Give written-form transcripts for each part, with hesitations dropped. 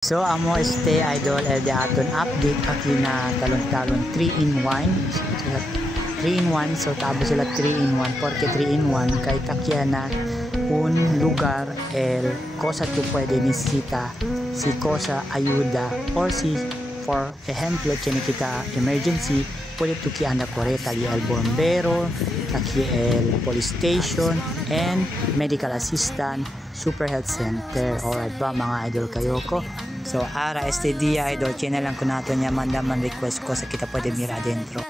So amo este idol elde aton update aki na talon-talon 3-in-1. 3-in-1 so tabo sila 3-in-1 porque 3-in-1 kay takya na un lugar el cosa tu puede necesita si cosa ayuda or si for ejemplo tiene kita emergency puede tu ki anda correta li el bombero taki el police station and medical assistant super health center. Alright ba mga idol kayo ko. So ara este dia idol channel lang ko nato niya mandaman request ko sa kita pwede mira dentro.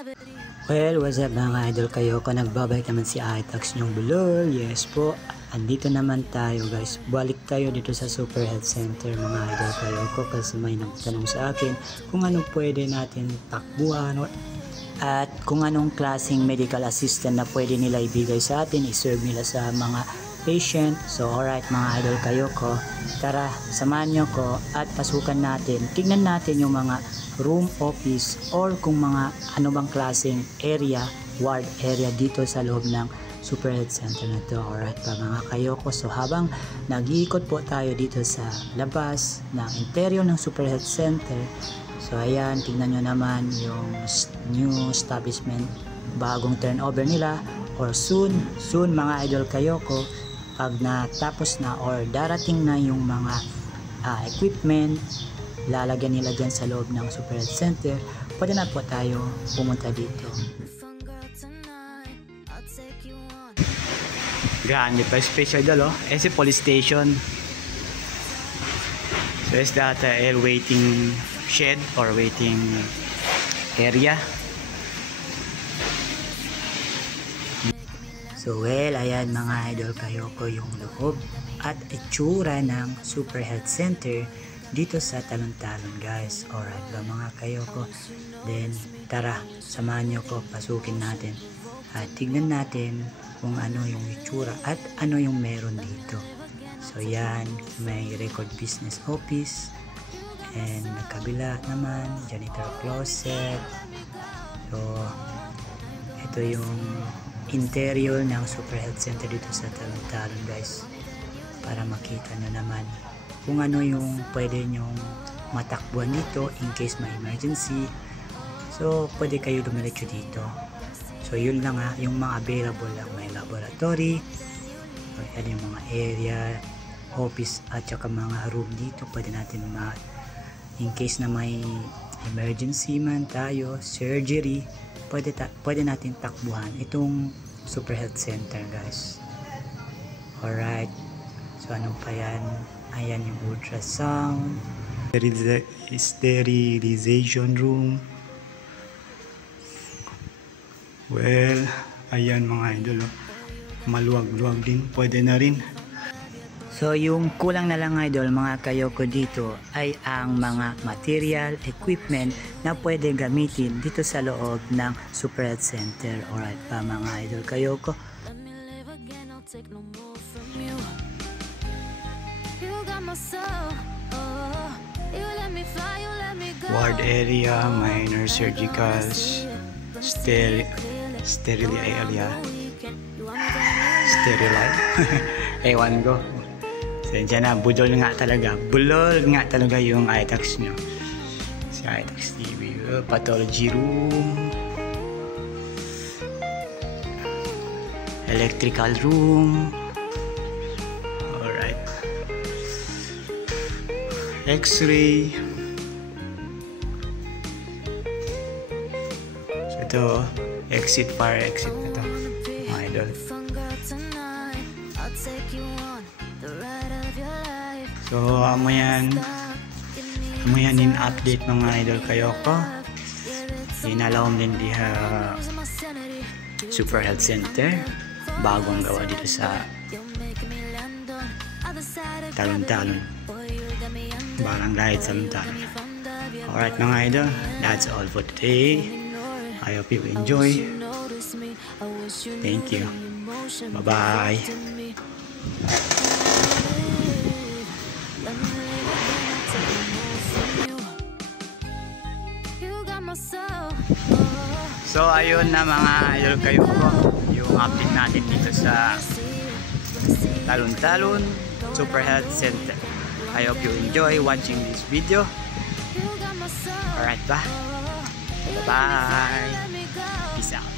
Well, what's up mga idol kayo ko, nagbabalik naman si iTax nyong bulol. Yes po, andito naman tayo guys. Balik tayo dito sa Super Health Center mga idol kayo ko kasi may nagtanong sa akin kung anong pwede natin takbuhan at kung anong klaseng medical assistant na pwede nila ibigay sa atin, iserve nila sa mga patient. So alright mga idol kayo ko, tara samahan nyo ko at pasukan natin, tignan natin yung mga room, office or kung mga ano bang klaseng area, ward area dito sa loob ng Super Health Center na to. Alright pa mga kayo ko, so habang nag-iikot po tayo dito sa labas ng interior ng Super Health Center, so ayan, tignan nyo naman yung new establishment, bagong turnover nila or soon mga idol kayo ko, pag natapos na or darating na yung mga equipment lalagyan nila dyan sa loob ng Super Health Center, pwede na po tayo pumunta dito. Grande pa space idol oh. Ese police station. So is that a waiting shed or waiting area. So well, ayan mga idol kayo ko yung loob at itsura ng Super Health Center dito sa Talon-Talon guys. Alright ba mga kayo ko, then tara samahan nyo ko, pasukin natin at tignan natin kung ano yung itsura at ano yung meron dito. So yan, may record business office and kabila naman janitor closet. So ito yung interior ng Super Health Center dito sa Talon-Talon guys, para makita nyo naman kung ano yung pwede nyong matakbuhan dito in case may emergency. So pwede kayo dumiretso dito. So yun lang yung mga available lang, may laboratory, yan yung mga area, office at saka mga room dito pwede natin in case na may emergency man tayo, surgery, pwede natin takbuhan itong Super Health Center guys. Alright, so ano pa yan, ayan yung ultrasound, sterilization room. Well, ayan mga idol oh. Maluwag-luwag din, pwede na rin. So yung kulang na lang idol mga kayo ko dito ay ang mga material, equipment na pwede gamitin dito sa loob ng Super Health Center. Alright pa mga idol kayo ko. Ward area, minor surgicals, sterile area, sterile ewan ko. Sensya na, bulol nga talaga yung iTax nyo. Si iTax TV, pathology room, electrical room, alright, x-ray. So ito, exit, fire exit na ito, mga idol. So amoyan in update mga idol kayo ko. Inalawam din di Super Health Center, bagong gawa dito sa Talon-Talon, barangay Talon-Talon. Alright mga idol, that's all for today. I hope you enjoy. Thank you. Bye bye. So ayun na mga idol kayo ko, yung update natin dito sa Talon-Talon Super Health Center. I hope you enjoy watching this video. Alright ba? Bye-bye. Peace out.